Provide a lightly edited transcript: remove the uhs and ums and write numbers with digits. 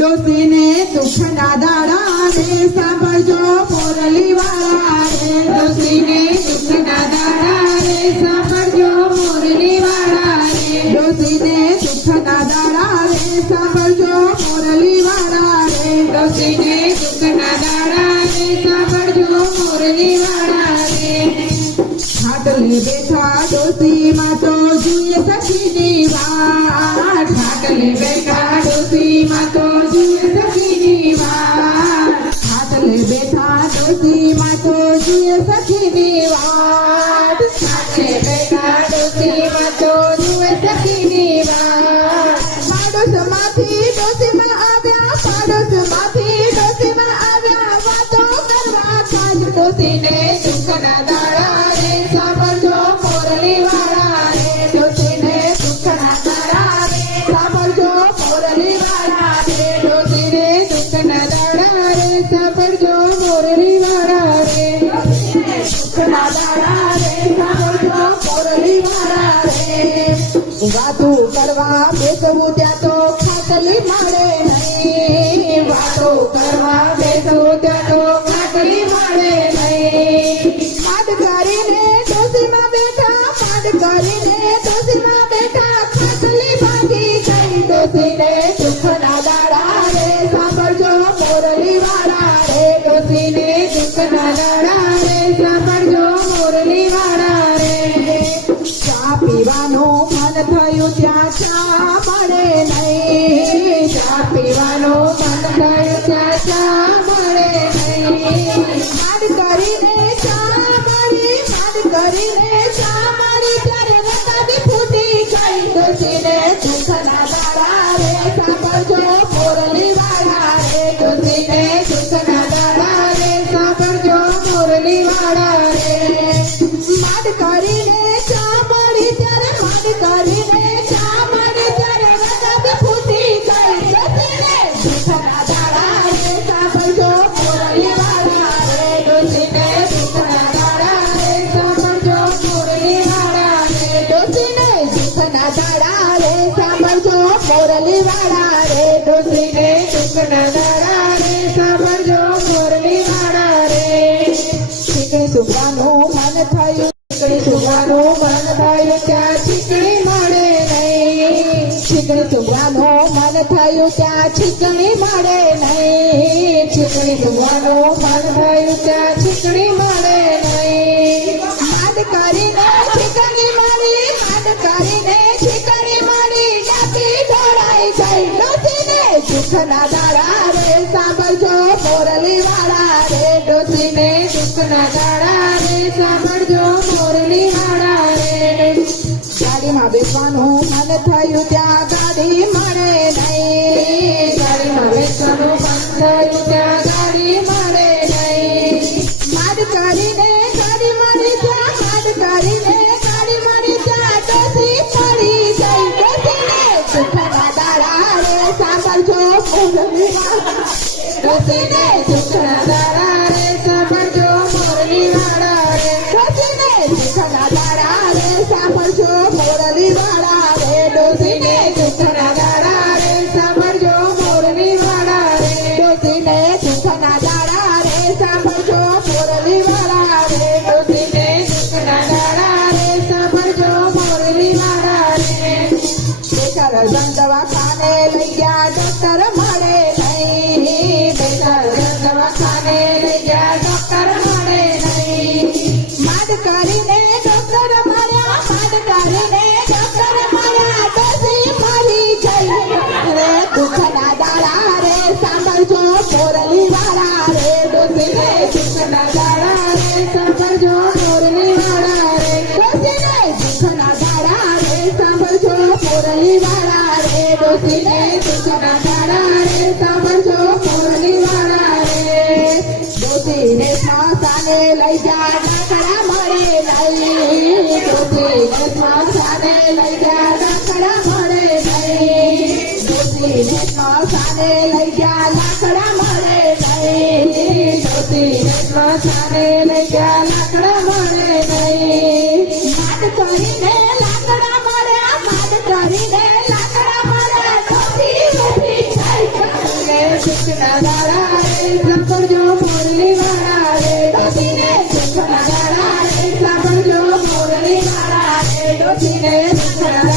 ડોસીને દુઃખના દાડા રે સાંભળજો મોરલી વાળા રે ડોસીને દુઃખના દાડા રે સાંભળજો મોરલી વાળા રે ડોસીને દુઃખના દાડા રે સાંભળજો મોરલી વાળા રે ડોસીને દુઃખના દાડા રે સાંભળજો મોરલી વાળા રે ખાટલે બેઠા ડોસીમાં તો જોઈએ સખીની વાત ખાટલે બેઠા ડોસીમાં તો જુએ સખીની વાત ખાટલે બેઠા ડોસીમાં તો જોઈએ સખીની વાત ખાટલે બેઠા ડોસીમાં તો જુએ સખીની વાત પાડોશમાંથી ડોસીમાં આવ્યા પાડોશમાંથી ડોસીમાં આવ્યા વાતો કરવા ખાજ ડોસીને દુઃખના દાડા રે સાંભળજો મોરલી વાળા રે ડોસીને દુઃખના દાડા રે સાંભળજો મોરલી વાળા રે ડોસીને દુઃખના દાડા રે સાંભળજો મોરલી વાળા રે દુઃખના દાડા રે સાંભળજો મોરલી વાળા રે વાતો કરવા બેસવું ત્યાં તો ખાટલી મળે નહીં વાતો કરવા બેસવું ત્યાં તો ખાટલી મળે નહીં માડ કરીને ડોસીમાં બેઠા માડ કરીને ડોસીમાં બેઠા ખાટલી ભાગી ગઈ ડોસીને દુઃખના દાડા રે સાંભળજો મોરલી વાળા રે ડોસીને દુઃખના દાડા રે સાંભળજો મોરલી વાળા રે ચા પીવાનું મન થયું ત્યાં ચા મળે નહીં ચા પીવાનું મન થયું ત્યાં ચા મળે નહીં માડ કરીને ચા મળી માડ કરીને ચા મળી ત્યારે રતાડી ફૂટી ગઈ ડોસીને દુઃખના દાડા રે સાંભળજો મોરલી વાળા રે ડોસીને દુઃખના દાડા રે સાંભળજો મોરલી વાળા રે માડ કરીને ચા મળી ત્યારે માડ કરીને ચા મળી ત્યારે રતાડી ફૂટી ગઈ ડોસીને દુઃખના દાડા રે સાંભળજો મોરલી વાળા રે ડોસીને દુઃખના દાડા રે સાંભળજો મોરલી વાળા રે ડોસીને દુઃખના દાડા રે સાંભળજો મોરલી વાળા રે ડોસીને દુઃખના દાડા રે સાંભળજો મોરલી વાળા રે ચીકણી સુવાનું મન થયું ચીકણી સુવાનું મન થયું ત્યાં ચીકણી મળે નહીં ચીકણી સુવાનું મન થયું ત્યાં ચીકણી મળે નહીં ચીકણી સુવાનું મન થયું ત્યાં ચીકણી મળે નહીં માડ કરીને ચીકણી મળી માડ કરીને ચીકણી મળી ડાકી ઢોળાઈ ગઈ ડોસીને દુઃખના દાડા રે સાંભળજો મોરલી વાળા રે ડોસીને દુઃખના દાડા રે સાંભળજો મોરલી વાળા રે ગાડીમાં બેસવાનું મન થયું ત્યાં ગાડી મળે નહીં ગાડીમાં બેસવાનું મન થયું ત્યાં ગાડી મળે નહીં માડ કરીને ગાડી મળી ત્યાં માડ કરીને ગાડી મળી ત્યાં ડોસી પડી ગઈ ડોસીને દુઃખના દાડા રે સાંભળજો મોરલી વાળા ડોસીને દુઃખના દાડા રે સાંભળજો મોરલી વાળા રે ડોસીને દુઃખના દાડા રે સાંભળજો મોરલી વાળા રે ડોસીને દુઃખના દાડા રે સાંભળજો મોરલી વાળા રે ડોસીને દુઃખના દાડા રે સાંભળજો મોરલી વાળા રે ડોસીને દુઃખના દાડા રે સાંભળજો મોરલી વાળા રે બેચાર દવાખાને લઈ ગયા ડોક્ટર મળે નહીં બેચાર દવાખાને લઈ ગયા ડોક્ટર મળે નહીં માડ કરીને ડોક્ટર મળ્યા માડ કરીને ડોક્ટર મળ્યા ડોસી મરી ગઈ રે દુઃખના દાડા રે સાંભળજો મોરલી વાળા રે ડોસીને દુઃખના દાડા રે સાંભળજો મોરલી વાળા રે ડોસીને દુઃખના દાડા રે સાંભળજો મોરલી વાળા રે ડોસીને દુઃખના દાડા રે સાંભળજો મોરલી વાળા રે ડોસીને સ્મશાને લઈ જા ડાકડા મળે નહીં ડોસીને સ્મશાને લઈ ગયા લાકડા મળે નહીં ડોસીને સ્મશાને લઈ જા લાકડા મળે નહીં ડોસીને સ્મશાને લઈ ગયા લાકડા મળે નહીં માડ કરીને લાકડા મળ્યા માડ કરીને લાકડા મળ્યા ડોસી ઊભી થઈ ગઈ દુઃખના દાડા રે સાંભળજો મોરલી વાળા રે ડોસીને દુઃખના દાડા રે સાંભળજો મોરલી વાળા રે ડોસીને દુઃખના